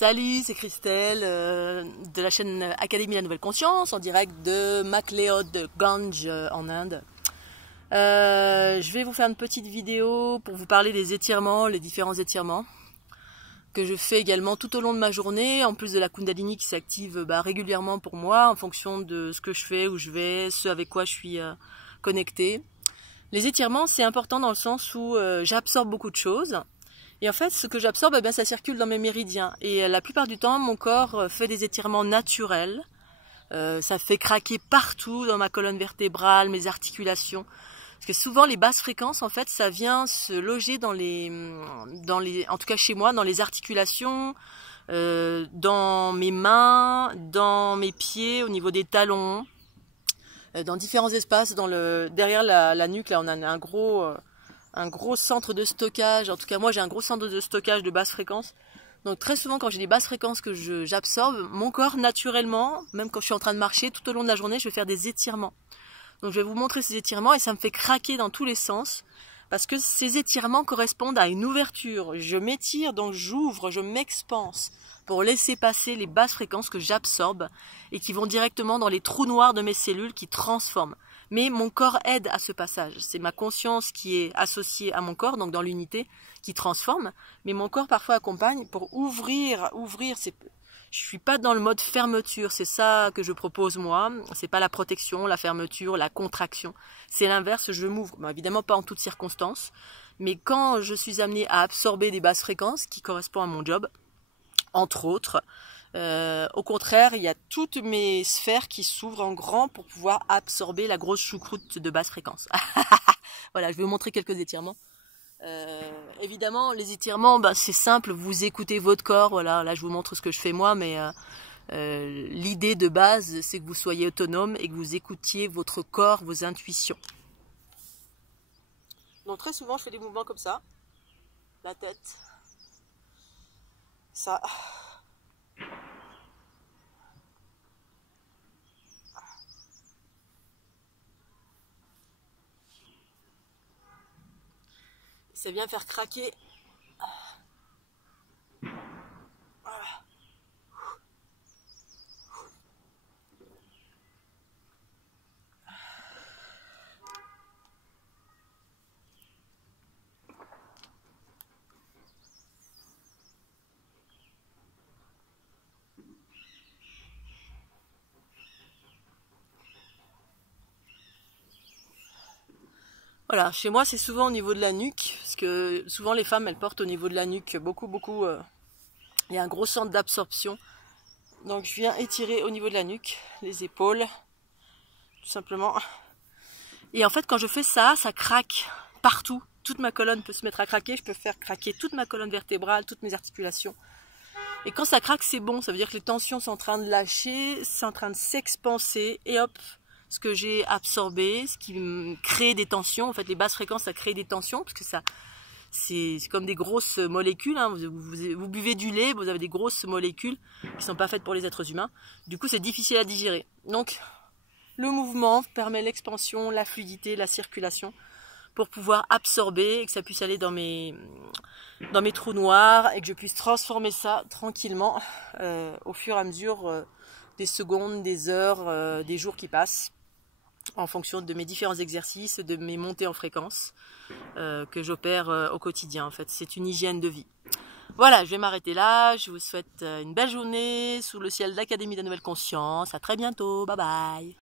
Salut, c'est Christelle de la chaîne Académie La Nouvelle Conscience en direct de McLeod Ganj en Inde. Je vais vous faire une petite vidéo pour vous parler des étirements, les différents étirements que je fais également tout au long de ma journée, en plus de la Kundalini qui s'active régulièrement pour moi en fonction de ce que je fais, où je vais, ce avec quoi je suis connectée. Les étirements, c'est important dans le sens où j'absorbe beaucoup de choses. Et en fait, ce que j'absorbe, ça circule dans mes méridiens. Et la plupart du temps, mon corps fait des étirements naturels. Ça fait craquer partout dans ma colonne vertébrale, mes articulations. Parce que souvent, les basses fréquences, en fait, ça vient se loger en tout cas chez moi, dans les articulations, dans mes mains, dans mes pieds, au niveau des talons, dans différents espaces, derrière la nuque. Là, on a un gros centre de stockage. En tout cas, moi, j'ai un gros centre de stockage de basse fréquence. Donc, très souvent, quand j'ai des basses fréquences que j'absorbe, mon corps, naturellement, même quand je suis en train de marcher, tout au long de la journée, je vais faire des étirements. Donc, je vais vous montrer ces étirements et ça me fait craquer dans tous les sens parce que ces étirements correspondent à une ouverture. Je m'étire, donc j'ouvre, je m'expanse pour laisser passer les basses fréquences que j'absorbe et qui vont directement dans les trous noirs de mes cellules qui transforment. Mais mon corps aide à ce passage. C'est ma conscience qui est associée à mon corps, donc dans l'unité, qui transforme. Mais mon corps parfois accompagne pour ouvrir. Je suis pas dans le mode fermeture. C'est ça que je propose moi. C'est pas la protection, la fermeture, la contraction. C'est l'inverse. Je m'ouvre. Bon, évidemment pas en toutes circonstances. Mais quand je suis amenée à absorber des basses fréquences, qui correspondent à mon job, entre autres. Au contraire, il y a toutes mes sphères qui s'ouvrent en grand pour pouvoir absorber la grosse choucroute de basse fréquence. Voilà, je vais vous montrer quelques étirements. Évidemment, les étirements, c'est simple, vous écoutez votre corps. Voilà, là je vous montre ce que je fais moi, mais l'idée de base, c'est que vous soyez autonome et que vous écoutiez votre corps, vos intuitions. Donc très souvent, je fais des mouvements comme ça, la tête, ça. Ça vient faire craquer. Voilà. Voilà, chez moi c'est souvent au niveau de la nuque, parce que souvent les femmes elles portent au niveau de la nuque beaucoup, il y a un gros centre d'absorption. Donc je viens étirer au niveau de la nuque, les épaules, tout simplement. Et en fait quand je fais ça, ça craque partout. Toute ma colonne peut se mettre à craquer, je peux faire craquer toute ma colonne vertébrale, toutes mes articulations. Et quand ça craque, c'est bon, ça veut dire que les tensions sont en train de lâcher, c'est en train de s'expanser, et hop, ce que j'ai absorbé, ce qui me crée des tensions. En fait, les basses fréquences, ça crée des tensions, parce que c'est comme des grosses molécules. Hein. Vous buvez du lait, vous avez des grosses molécules qui ne sont pas faites pour les êtres humains. Du coup, c'est difficile à digérer. Donc, le mouvement permet l'expansion, la fluidité, la circulation, pour pouvoir absorber et que ça puisse aller dans mes trous noirs et que je puisse transformer ça tranquillement au fur et à mesure des secondes, des heures, des jours qui passent, en fonction de mes différents exercices, de mes montées en fréquence que j'opère au quotidien. En fait, c'est une hygiène de vie. Voilà, je vais m'arrêter là. Je vous souhaite une belle journée sous le ciel d'Académie de la Nouvelle Conscience. À très bientôt. Bye bye.